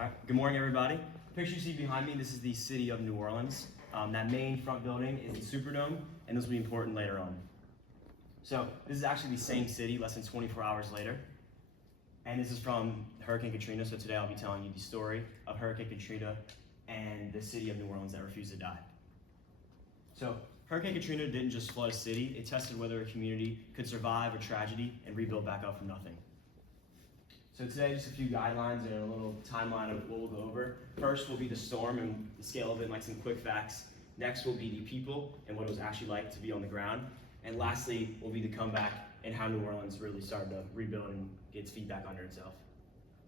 All right. Good morning, everybody. The picture you see behind me, this is the city of New Orleans. That main front building is the Superdome, and this will be important later on. So this is actually the same city less than 24 hours later. And this is from Hurricane Katrina, so today I'll be telling you the story of Hurricane Katrina and the city of New Orleans that refused to die. So Hurricane Katrina didn't just flood a city, it tested whether a community could survive a tragedy and rebuild back up from nothing. So today, just a few guidelines and a little timeline of what we'll go over. First will be the storm and the scale of it, like some quick facts. Next will be the people and what it was actually like to be on the ground. And lastly will be the comeback and how New Orleans really started to rebuild and get its feet back under itself.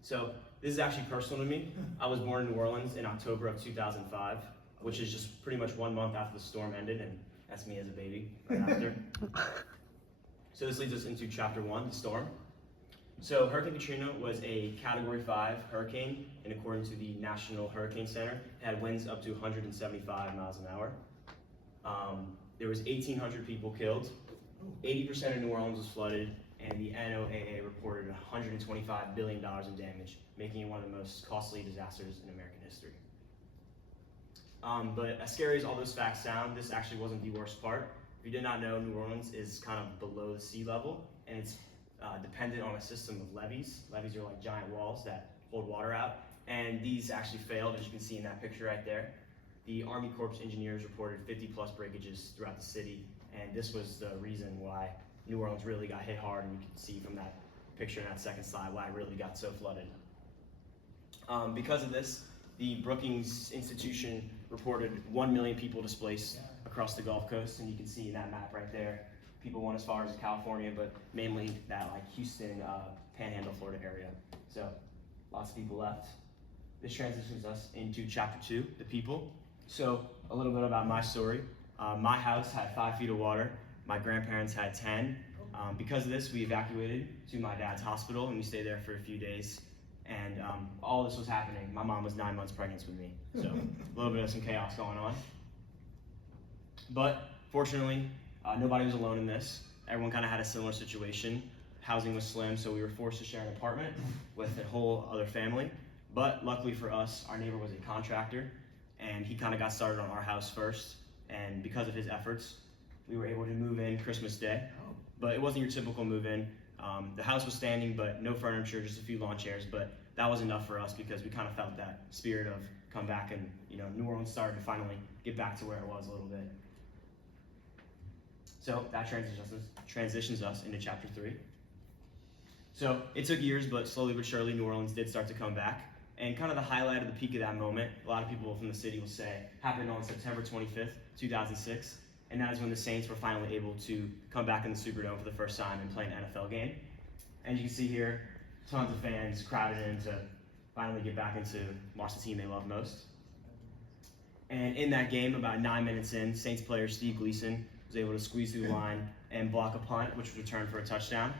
So this is actually personal to me. I was born in New Orleans in October of 2005, which is just pretty much 1 month after the storm ended, and that's me as a baby right after. So this leads us into chapter 1, the storm. So Hurricane Katrina was a Category 5 hurricane, and according to the National Hurricane Center, it had winds up to 175 miles an hour. There was 1,800 people killed, 80% of New Orleans was flooded, and the NOAA reported $125 billion in damage, making it one of the most costly disasters in American history. But as scary as all those facts sound, this actually wasn't the worst part. If you did not know, New Orleans is kind of below the sea level, and it's dependent on a system of levees. Levees are like giant walls that hold water out, and these actually failed, as you can see in that picture right there. The Army Corps engineers reported 50 plus breakages throughout the city, and this was the reason why New Orleans really got hit hard, and you can see from that picture in that second slide why it really got so flooded. Because of this, the Brookings Institution reported 1 million people displaced across the Gulf Coast, and you can see in that map right there, people went as far as California, but mainly that like Houston, Panhandle, Florida area. So lots of people left. This transitions us into chapter 2, the people. So a little bit about my story. My house had 5 feet of water. My grandparents had 10. Because of this, we evacuated to my dad's hospital, and we stayed there for a few days. And all this was happening. My mom was 9 months pregnant with me. So a little bit of some chaos going on. But fortunately, nobody was alone in this. Everyone kind of had a similar situation. Housing was slim, so we were forced to share an apartment with a whole other family. But luckily for us, our neighbor was a contractor, and he kind of got started on our house first. And because of his efforts, we were able to move in Christmas Day. But it wasn't your typical move-in. The house was standing, but no furniture, just a few lawn chairs. But that was enough for us because we kind of felt that spirit of come back, and New Orleans started to finally get back to where it was a little bit. So that transitions us into chapter 3. So it took years, but slowly but surely New Orleans did start to come back. And kind of the highlight of the peak of that moment, a lot of people from the city will say, happened on September 25th, 2006. And that is when the Saints were finally able to come back in the Superdome for the first time and play an NFL game. And you can see here, tons of fans crowded in to finally get back into watch the team they love most. And in that game, about 9 minutes in, Saints player Steve Gleason was able to squeeze through the line and block a punt, which was returned for a touchdown.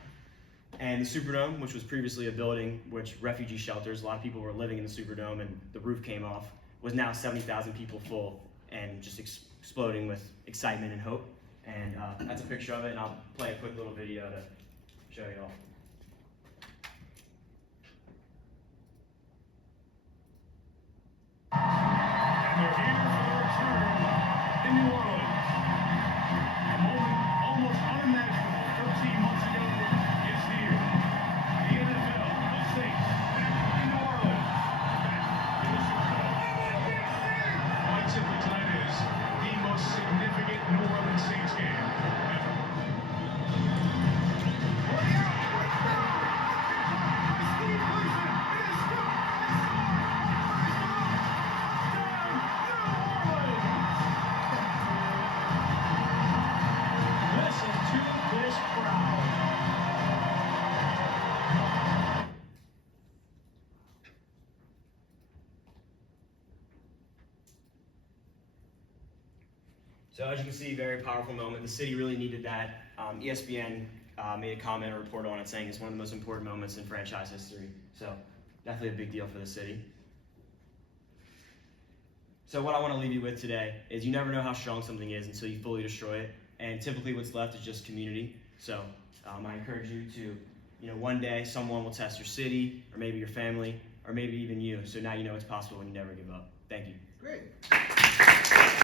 And the Superdome, which was previously a building which refugee shelters, a lot of people were living in the Superdome and the roof came off, was now 70,000 people full and just exploding with excitement and hope. And that's a picture of it, and I'll play a quick little video to show you all. And they're here for their return in New Orleans. A moment almost unimaginable 13 months ago is here. The NFL, the Saints, back in New Orleans, back in the Superdome. Quite simply, tonight is the most significant New Orleans Saints game ever. So as you can see, very powerful moment. The city really needed that. ESPN made a comment or report on it saying it's one of the most important moments in franchise history. So definitely a big deal for the city. So what I want to leave you with today is you never know how strong something is until you fully destroy it. And typically what's left is just community. So I encourage you to, one day someone will test your city or maybe your family, or maybe even you. So now you know it's possible when you never give up. Thank you. Great.